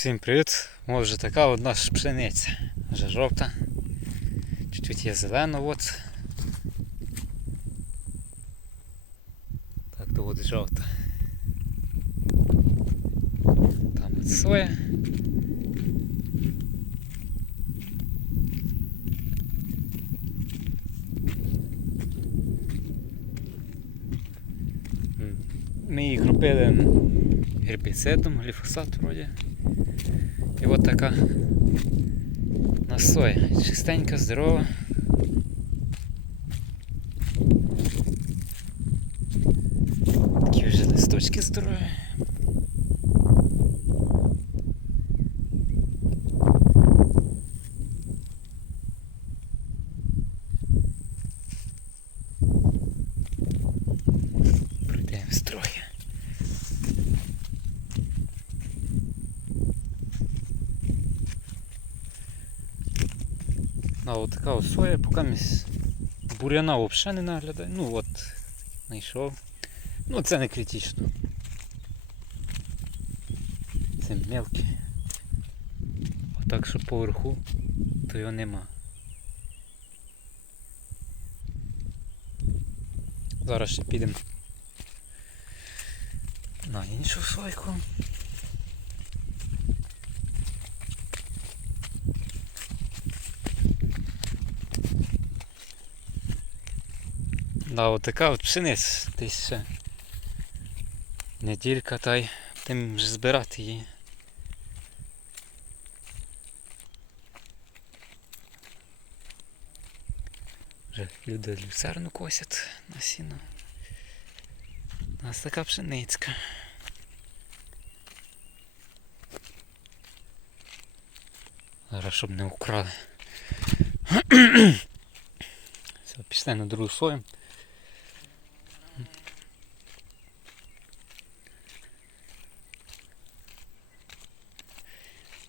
Всім привіт! Ось вже така от наша пшениця. Вже жовта. Чуть-чуть є зелена от. Так, то от жовта. Там от соя. Ми її кропили гербіцидом, гліфосат вроді. І от така у нас соя. Чистенька, здорова. Такі вже листочки здорові. Пройдемось трохи. А от така соя, поки місь буряна взагалі не наглядає. Ну от, знайшов. Ну це не критично. Це мелкі. А так що поверху, то його нема. Зараз ще підемо на іншу сойку. Да, от така от пшениця десь. Неділька та й тим вже збирати її. Вже люди люцерну косять на сіно. У нас така пшеницька. Зараз щоб не украли. Все, пішли на другу сою.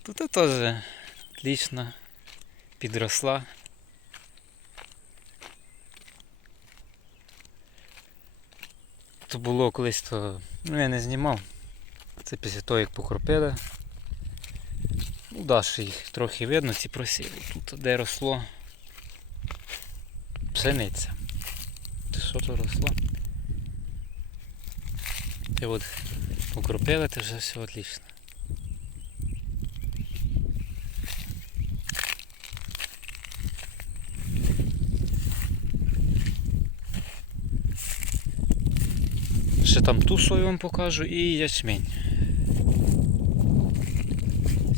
Тут теж отлично підросла. То було колись то, ну я не знімав. Це після того як покропили. Ну да, їх трохи видно, ці просіли. Тут де росло пшениця. Що то росло? Ти от покропили, це вже все отлично. Ще там ту сою вам покажу і ячмінь.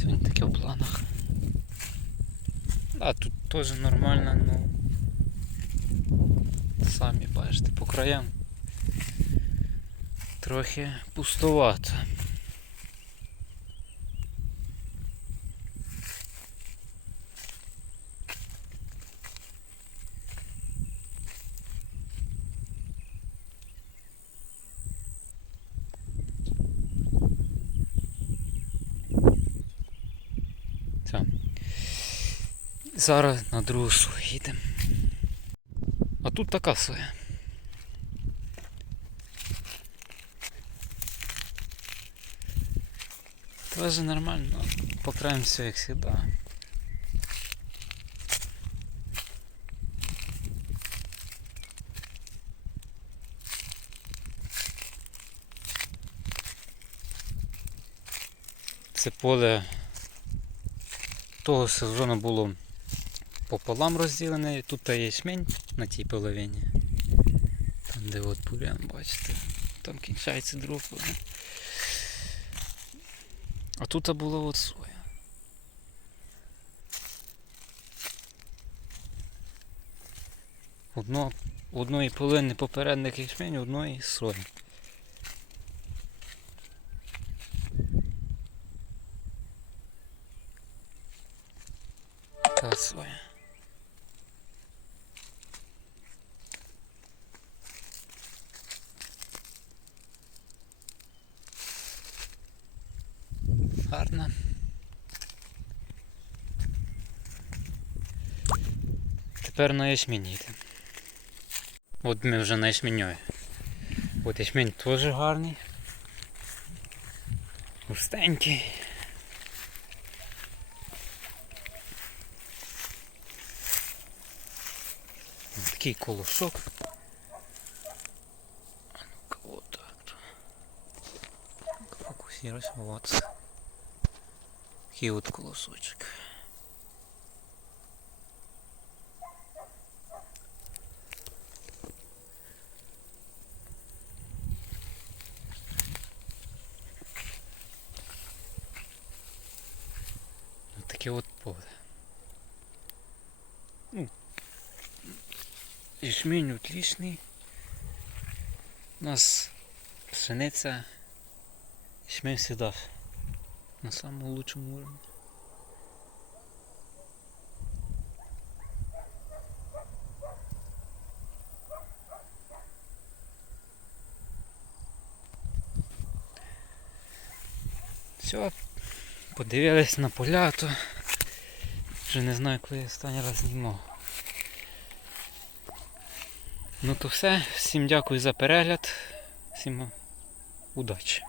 Сьогодні таке в планах. А тут теж нормально, ну самі бачите, по краям трохи пустовато. Все. Зараз на другу сою їдемо. А тут така соя. Тоже нормально, по краям все як всегда. Це поле того сезону було пополам розділене, тут є ячмень на тій половині. Там де от бурян, бачите, там кінчається друга. А тут було от соя. Одно, одної половини попередник ячмень, одної сої. Та соя. Понятно. Тепер на ячмінь йти. От ми вже на ячменьою. От ячмінь теж гарний. Густенький. Такий колосок. А ну-ка, вот так. Фокусируйся, вот. Такий от колосочок. Таке от поле. Ну, ячмінь отличний. У нас пшениця ячмінь всегда на самому лучшому уровне. Все, подивились на поля, то вже не знаю, коли я останній раз знімав. Ну то все, всім дякую за перегляд, всім удачі.